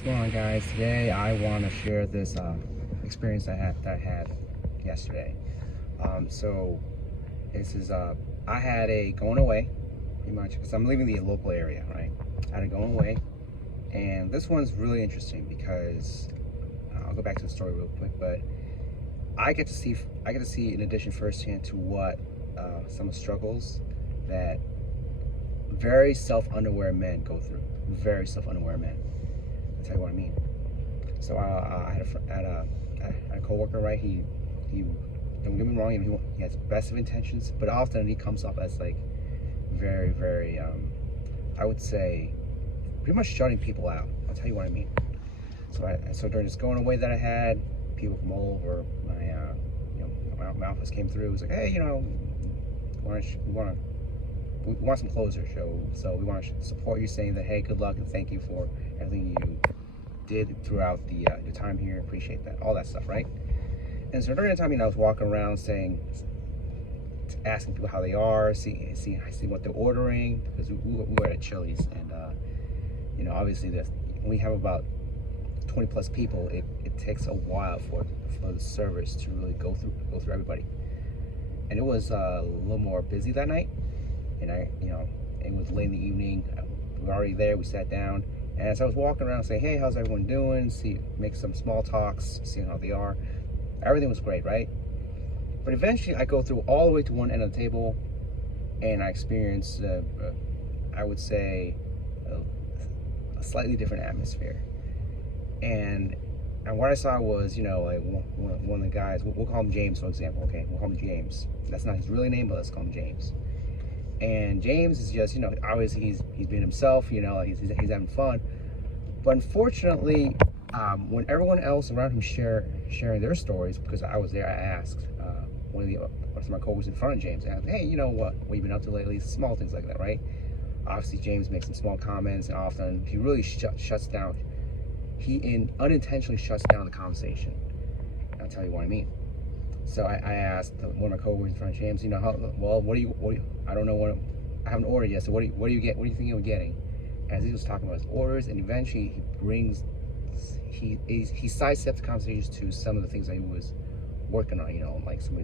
What's going on, guys? Today I want to share this experience I had yesterday. So this is I had a going away, pretty much, because I'm leaving the local area, right? I had a going away, and this one's really interesting because I'll go back to the story real quick, but I get to see in addition firsthand to what some of the struggles that very self-unaware men go through. Very self-unaware men. I'll tell you what I mean. So I had a coworker, right? He don't get me wrong, he has best of intentions, but often he comes off as like very I would say pretty much shutting people out. I'll tell you what I mean. So during this going away that I had, people from all over my office came through. It was like, hey, we want some closure, so we want to support you, saying that, hey, good luck and thank you for everything you did throughout your time here. Appreciate that, all that stuff, right? And so during the time, I was walking around asking people how they are, see what they're ordering, because we were at Chili's, and obviously when we have about 20 plus people, it takes a while for the servers to really go through everybody. And it was a little more busy that night, and it was late in the evening. We were already there. We sat down, and as I was walking around, saying, "Hey, how's everyone doing?" Make some small talks, seeing how they are. Everything was great, right? But eventually, I go through all the way to one end of the table, and I experience, I would say, a slightly different atmosphere. And what I saw was, like one of the guys. We'll call him James, for example. Okay, we'll call him James. That's not his really name, but let's call him James. And James is just, obviously he's being himself, he's having fun. But unfortunately, when everyone else around him sharing their stories, because I was there, I asked one of my coworkers in front of James, I asked, hey, what you been up to lately? Small things like that, right? Obviously, James makes some small comments, and often he really shuts down. He unintentionally shuts down the conversation. And I'll tell you what I mean. So I asked one of my coworkers in front of James, what do you, I don't know I haven't ordered yet, so what do you think you're getting? As he was talking about his orders, and eventually he sidestepped the conversations to some of the things that he was working on, like some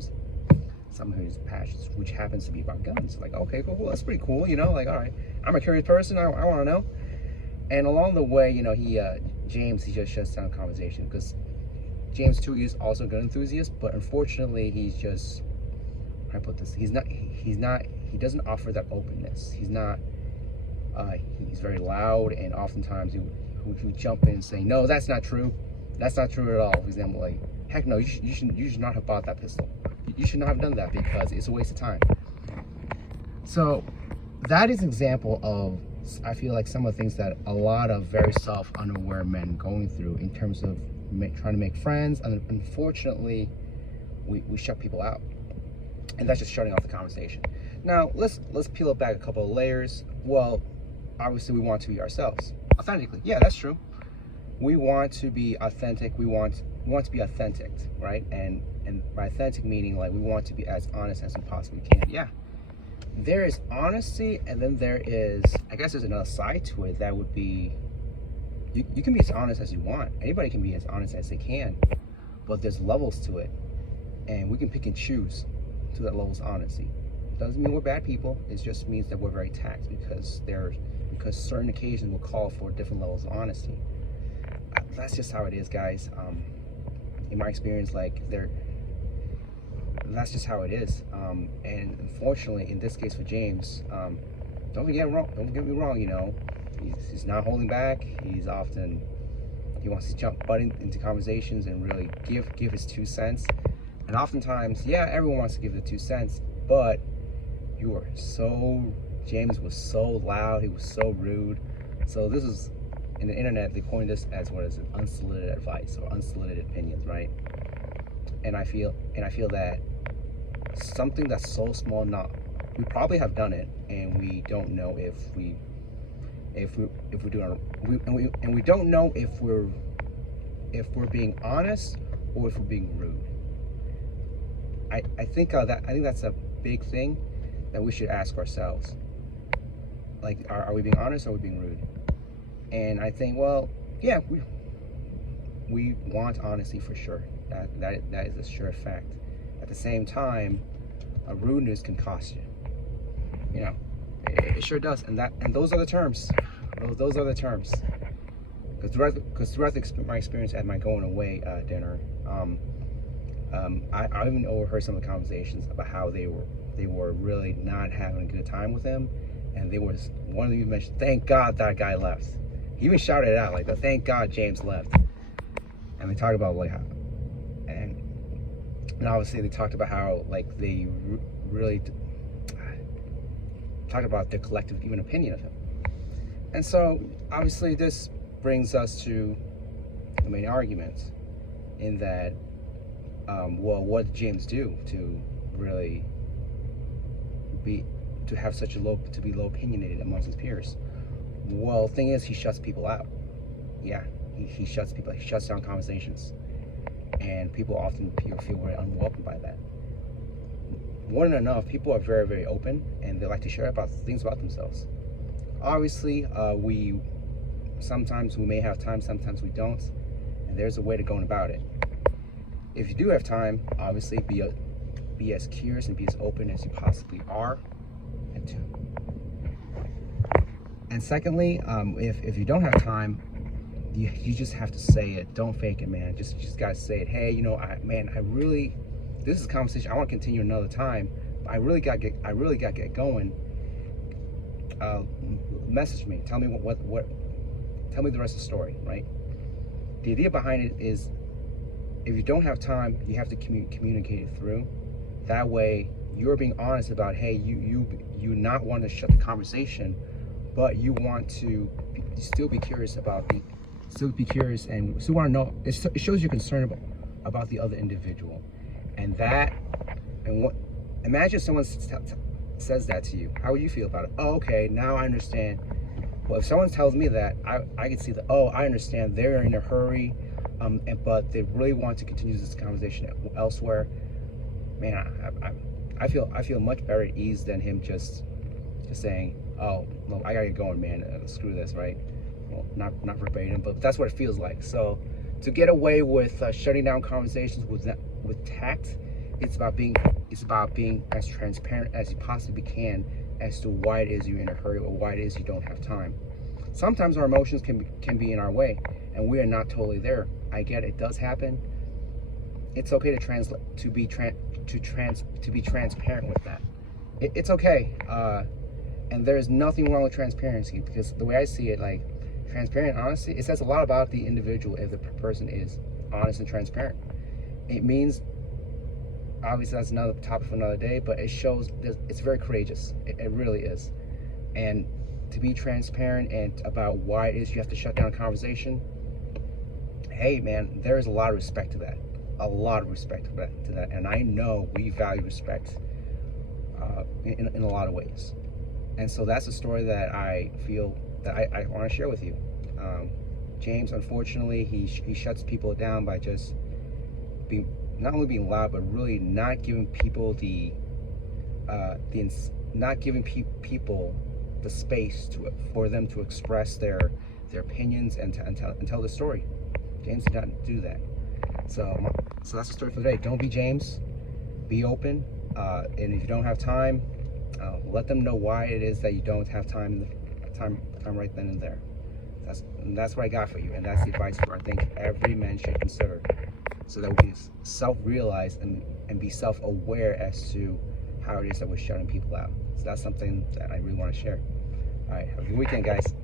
of his passions, which happens to be about guns. Like, okay, cool, that's pretty cool, like, all right, I'm a curious person, I want to know. And along the way, James, he just shuts down the conversation, because James too is also a gun enthusiast, but unfortunately he doesn't offer that openness. He's very loud, and oftentimes he would jump in and say, no, that's not true at all. For example, like, heck no, you should not have bought that pistol. You should not have done that because it's a waste of time. So that is an example of, I feel like, some of the things that a lot of very self-unaware men going through in terms of trying to make friends, and unfortunately we shut people out, and that's just shutting off the conversation. Now let's peel it back a couple of layers. Well, obviously we want to be ourselves authentically. Yeah, that's true. We want to be authentic. We want to be authentic, right? And by authentic meaning, like, we want to be as honest as we possibly can. Yeah, there is honesty, and then there is, I guess there's another side to it that would be, you can be as honest as you want. Anybody can be as honest as they can, but there's levels to it, and we can pick and choose to that level's honesty. It doesn't mean we're bad people. It just means that we're very taxed, because certain occasions will call for different levels of honesty. That's just how it is, guys. In my experience, that's just how it is. And unfortunately, in this case for James, don't get me wrong. He's not holding back. He wants to jump into conversations and really give his 2 cents. And oftentimes, yeah, everyone wants to give the 2 cents, but James was so loud, he was so rude. So this is, in the internet, they coined this as unsolicited advice or unsolicited opinions, right? And I feel that something that's so small, we probably have done it, and we don't know if we're doing it, and we don't know if we're being honest or if we're being rude. I think that's a big thing that we should ask ourselves. Like, are we being honest or are we being rude? And I think, well, yeah, we want honesty for sure. That is a sure fact. At the same time, a rudeness can cost you. You know, it sure does. And those are the terms. Those are the terms. Because throughout my experience at my going away dinner, I even overheard some of the conversations about how they were really not having a good time with him, and one of them even mentioned, "Thank God that guy left." He even shouted it out like, "Thank God James left." And they talked about like how, and obviously they talked about how like they really talked about their collective even opinion of him. And so obviously this brings us to the main argument in that, well, what did James do to really be low opinionated amongst his peers? Well, the thing is, he shuts people out. Yeah, he shuts down conversations, and people often feel very unwelcome by that. More than enough, people are very, very open, and they like to share about things about themselves. Obviously, sometimes we may have time, sometimes we don't, and there's a way to go about it. If you do have time, obviously be as curious and be as open as you possibly are. And secondly, if you don't have time, you just have to say it. Don't fake it, man. Just gotta say it. Hey, this is a conversation I want to continue another time, but I really gotta get going. Message me. Tell me tell me the rest of the story, right? The idea behind it is, if you don't have time, you have to communicate it through. That way, you're being honest about, hey, you not want to shut the conversation, but you want to still be curious and still want to know. It shows your concern about the other individual, imagine someone says that to you. How would you feel about it? Oh, okay, now I understand. Well, if someone tells me that, I can see that. Oh, I understand. They're in a hurry, but they really want to continue this conversation elsewhere. Man, I feel much better at ease than him just saying, "Oh, no, I gotta get going, man. Screw this," right? Well, not verbatim, but that's what it feels like. So, to get away with shutting down conversations with tact, it's about being as transparent as you possibly can as to why it is you're in a hurry or why it is you don't have time. Sometimes our emotions can be in our way, and we are not totally there. I get it does happen. It's okay to be transparent with that. It's okay, and there's nothing wrong with transparency, because the way I see it, like, transparent honesty, it says a lot about the individual if the person is honest and transparent. It means, obviously that's another topic for another day, but it shows it's very courageous. It really is. And to be transparent and about why it is you have to shut down a conversation, hey man, there is a lot of respect to that. A lot of respect to that. And I know we value respect in a lot of ways. And so that's a story that I feel that I want to share with you. James, unfortunately, he shuts people down by just not only being loud, but really not giving people people the space for them to express their opinions and tell the story. James did not do that. So that's the story for today. Don't be James. Be open. And if you don't have time, let them know why it is that you don't have time right then and there. That's what I got for you, and that's the advice I think every man should consider, so that we can self-realize and be self-aware as to how it is that we're shutting people out. So that's something that I really want to share. All right, have a good weekend, guys.